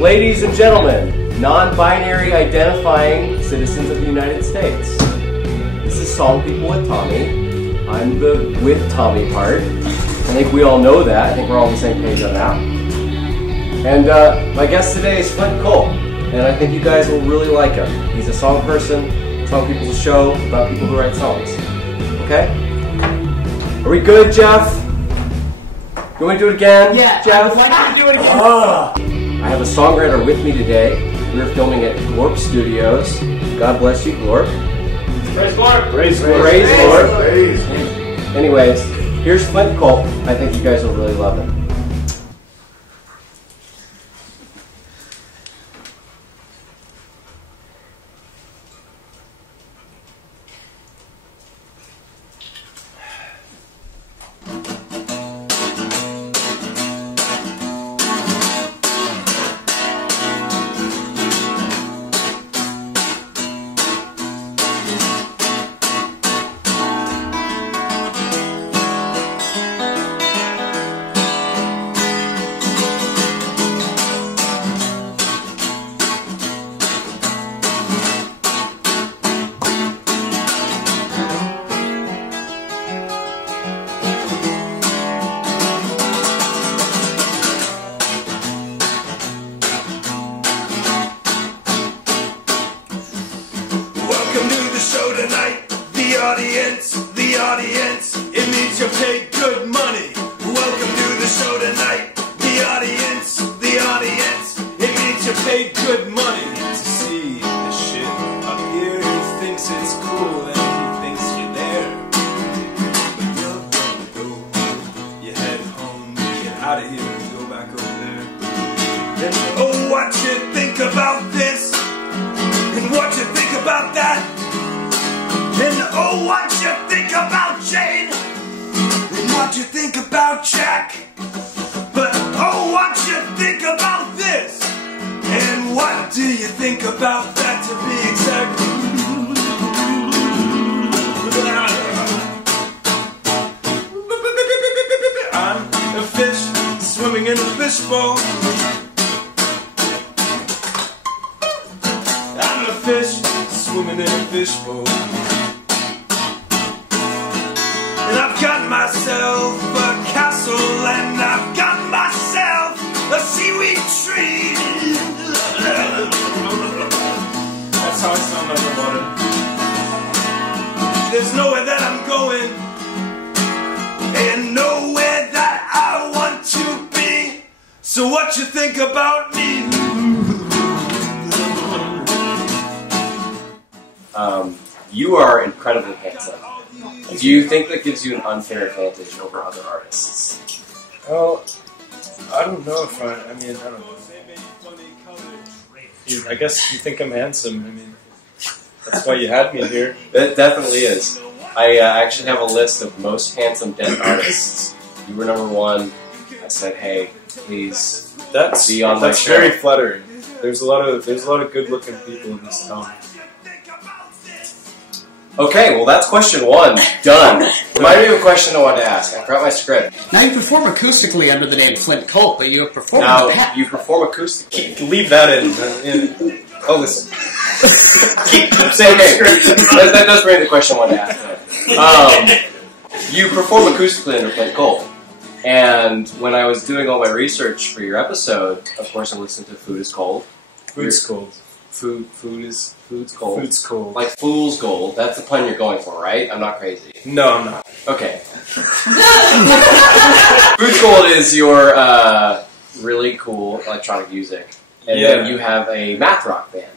Ladies and gentlemen, non-binary identifying citizens of the United States. This is Song People with Tommy. I'm the with Tommy part. I think we all know that. I think we're all on the same page on that. And my guest today is Flint Culp, and I think you guys will really like him. He's a song person. Song People's a show about people who write songs. Okay? Are we good, Jeff? You want me to do it again? Yeah, Jeff? why don't you do it again? I have a songwriter with me today. We're filming at Glorp Studios. God bless you, Glorp. Praise Glorp. Praise Glorp. Anyways, here's Flint Culp. I think you guys will really love him. The audience, it means you pay good money. Welcome to the show tonight. The audience, it means you pay good money. To see the shit up here, he thinks it's cool and he thinks you're there. But you're gonna go, you head home, get out of here and go back over there. Then, oh, what you think about this? And what you think about that? And oh, what you think about Jane? And what you think about Jack? But oh, what you think about this? And what do you think about that, to be exact? I'm a fish swimming in a fishbowl. I'm a fish swimming in a fishbowl. And I've got myself a castle, and I've got myself a seaweed tree. That's how I sound underwater. There's nowhere that I'm going, and nowhere that I want to be. So what you think about me? You are incredibly handsome. Do you think that gives you an unfair advantage over other artists? Well, I don't know if I don't know. I guess you think I'm handsome. I mean, that's why you had me here. It definitely is. I actually have a list of most handsome dead artists. You were number one. I said, hey, please be on my show. That's very flattering. There's a lot of good-looking people in this town. Okay, well that's question one. Done. Remind me of a question I wanted to ask. I forgot my script. Now you perform acoustically under the name Flint Culp, but you have performed Now, you perform acoustically. Leave that in. Oh, listen. Same name. That does bring the question I wanted to ask. You perform acoustically under Flint Culp. And when I was doing all my research for your episode, of course I listened to Food is Cold. Food's cold. Food's cold. Food's cold. Like fool's gold. That's the pun you're going for, right? I'm not crazy. No, I'm not. Okay. Food's gold is your really cool electronic music, and then you have a math rock band.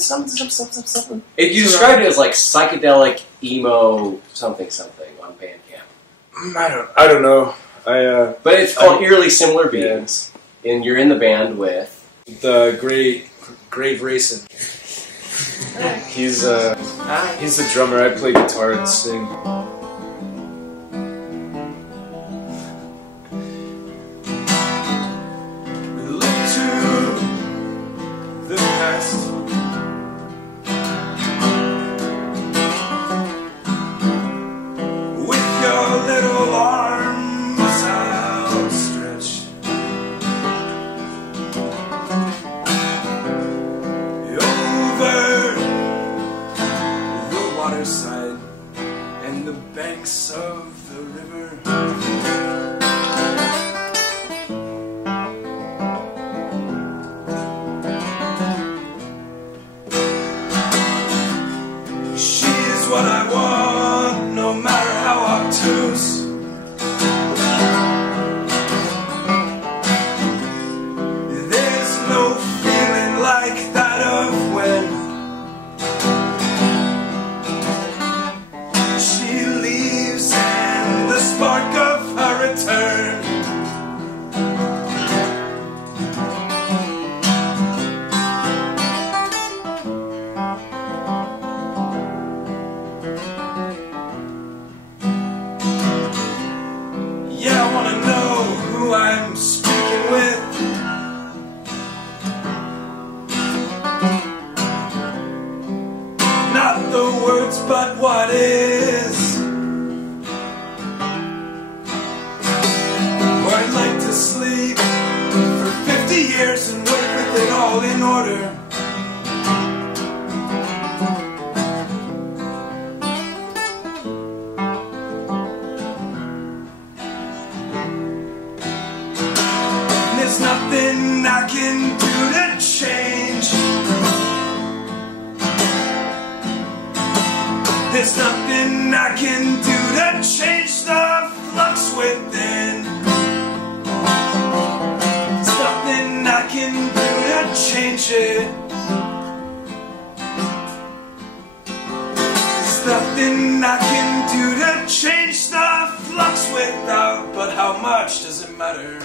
Something. You described it as like psychedelic emo something on Bandcamp. I don't know. But it's called Eerily Similar Beings, and you're in the band with the Grave Racing. He's the drummer. I play guitar and sing. Look to the past. With your little arms outstretched. There's nothing I can do to change. There's nothing I can do to change the flux within. There's nothing I can do to change it. There's nothing I can do to change the flux without. But how much does it matter?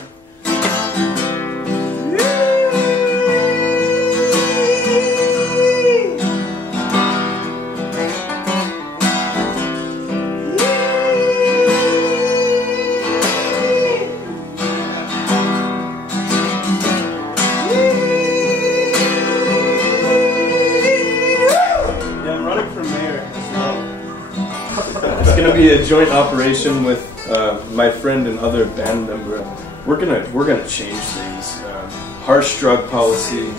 It's gonna be a joint operation with my friend and other band member. We're gonna change things. Harsh drug policy.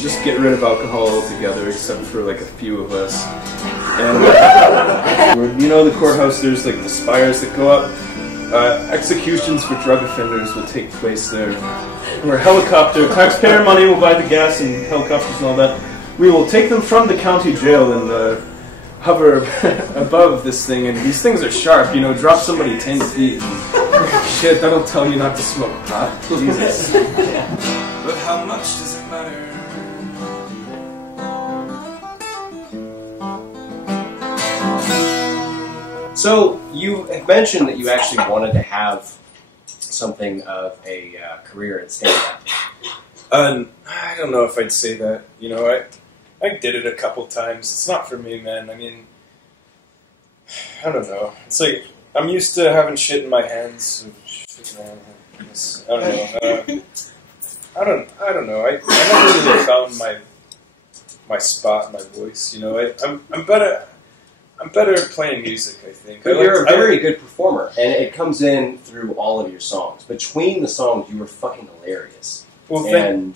Just get rid of alcohol altogether, except for like a few of us. And you know, the courthouse. There's like the spires that go up. Executions for drug offenders will take place there. And our helicopter, taxpayer money will buy the gas and helicopters and all that. We will take them from the county jail and hover above this thing, and these things are sharp, you know, drop somebody 10 feet. Shit, that'll tell you not to smoke pot. Jesus. But how much does it matter? So you have mentioned that you actually wanted to have something of a career in stand-up. I don't know if I'd say that. You know, I did it a couple times. It's not for me, man. I mean, I don't know. It's like, I'm used to having shit in my hands. I don't know. I don't know. I never really found my spot, my voice. You know, I'm better playing music, I think. But you're a very good performer, and it comes in through all of your songs. Between the songs, you were fucking hilarious. Well, and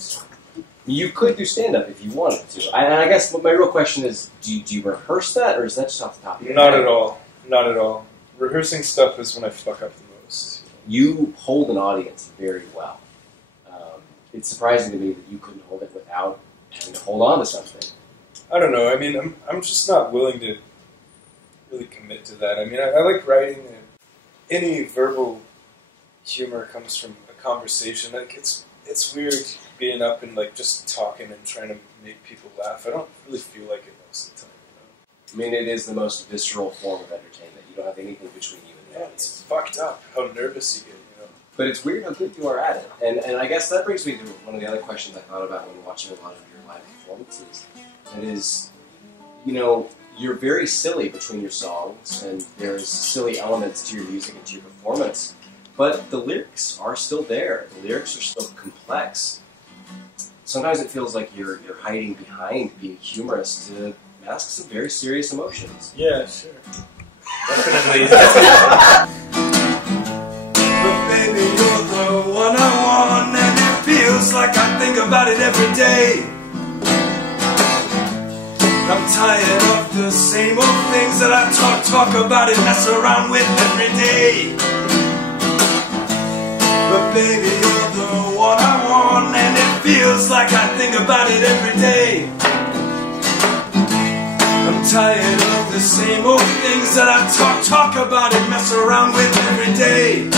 you could do stand-up if you wanted to. And I guess my real question is, do you rehearse that, or is that just off the top of your head? Not at all. Not at all. Rehearsing stuff is when I fuck up the most. You hold an audience very well. It's surprising to me that you couldn't hold it without having to hold on to something. I don't know. I mean, I'm just not willing to really commit to that. I mean, I like writing, and any verbal humor comes from a conversation. Like, it's weird being up and like just talking and trying to make people laugh. I don't really feel like it most of the time. You know? I mean, it is the most visceral form of entertainment. You don't have anything between you and the audience. It's fucked up how nervous you get, you know. But it's weird how good you are at it. And I guess that brings me to one of the other questions I thought about when watching a lot of your live performances. That is, you know, you're very silly between your songs, and there's silly elements to your music and to your performance. But the lyrics are still there. The lyrics are still complex. Sometimes it feels like you're hiding behind being humorous to mask some very serious emotions. Yeah, sure. Definitely. But baby, you're the one I want, and it feels like I think about it every day. I'm tired of the same old things that I talk about and mess around with every day. But baby, you're the one I want, and it feels like I think about it every day. I'm tired of the same old things that I talk about and mess around with every day.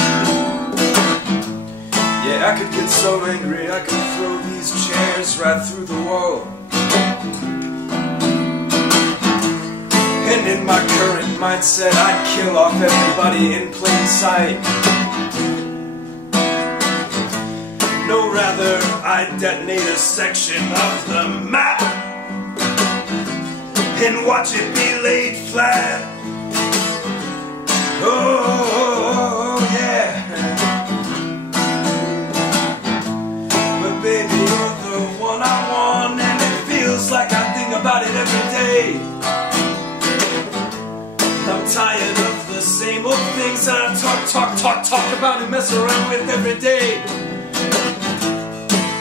Yeah, I could get so angry, I could throw these chairs right through the wall. And in my current mindset, I'd kill off everybody in plain sight. No, rather, I'd detonate a section of the map and watch it be laid flat. Oh, yeah. But baby, you're the one I want, and it feels like I think about it every day. I'm tired of the same old things that I talk about and mess around with every day.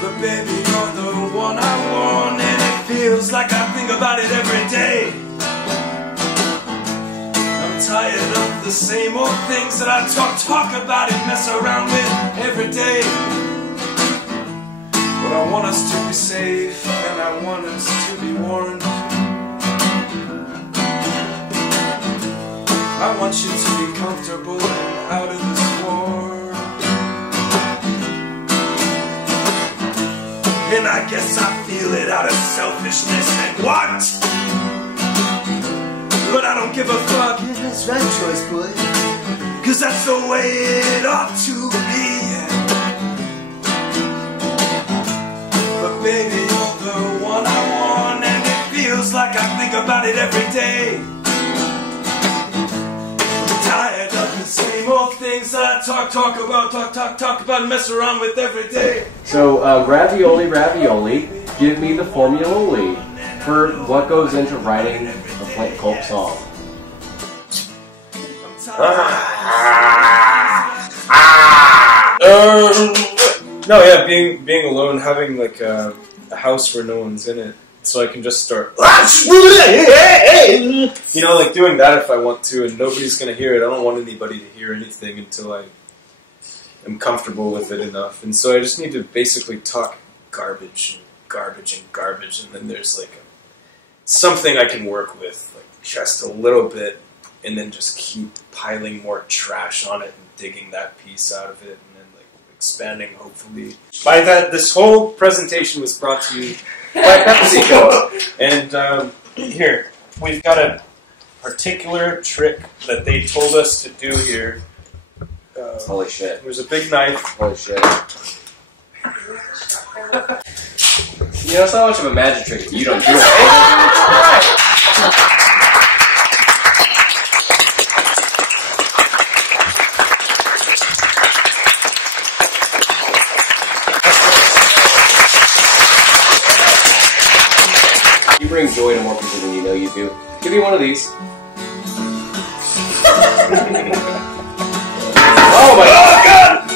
But baby, you're the one I want, and it feels like I think about it every day. I'm tired of the same old things that I talk about and mess around with every day. be safe, and I want us to be warned. I want you to be comfortable and out of this war. And I guess I feel it out of selfishness and what? But I don't give a fuck. Yeah, that's right, choice boy. 'Cause that's the way it ought to be. But baby, you're the one I want, and it feels like I think about it every day. I'm tired of the same old things I talk about, and mess around with every day. So, ravioli, give me the formula for what goes into writing a Flint Culp song. No, yeah, being alone, having like a house where no one's in it, so I can just start, you know, like doing that if I want to, and nobody's gonna hear it. I don't want anybody to hear anything until I am comfortable with it enough, and so I just need to basically talk garbage and garbage and garbage, and then there's like something I can work with, like just a little bit, and then just keep piling more trash on it and digging that piece out of it, and then like expanding, hopefully. By that, this whole presentation was brought to you by PepsiCo. And here, we've got a particular trick that they told us to do here. Holy shit. There's a big knife. Holy shit. You know, it's not much of a magic trick if you don't do it. You bring joy to more people than you know you do. Give me one of these. Oh my God!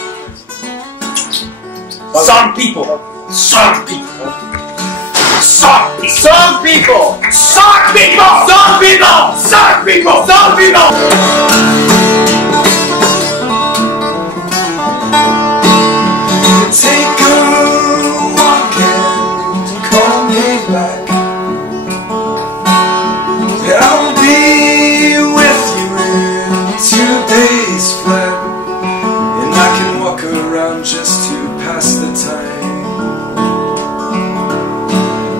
Some people, some people, some people, some people, some people, some people, some people, some people. Take a walk and call me back. I'll be with you in 2 days flat, and I can walk around just to pass the time.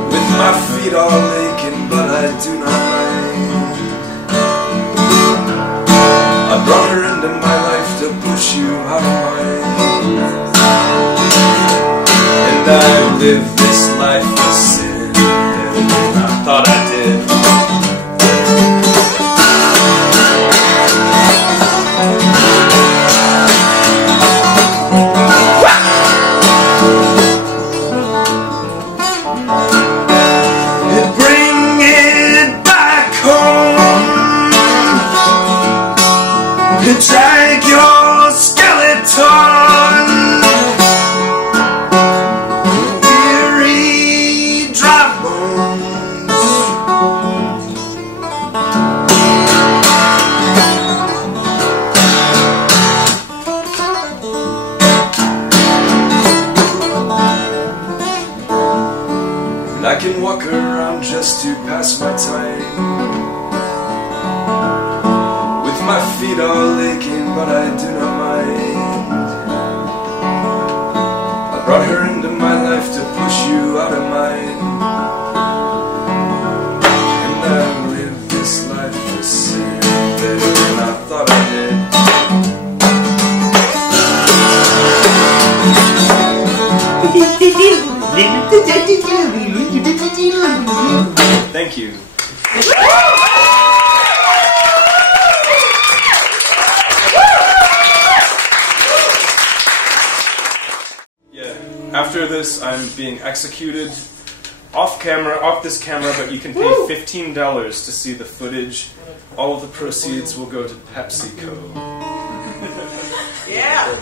With my feet all aching, but I do not mind. I brought her into my life to push you out of mine, and I live this life of sin, and I thought I did. Drag your skeleton, weary dry bones. And I can walk around just to pass my time. My feet are aching, but I do not mind. I brought her into my life to push you out of mine, and I live this life for sin better than I thought I did. Thank you. After this, I'm being executed off this camera, but you can pay $15 to see the footage. All of the proceeds will go to PepsiCo. Yeah.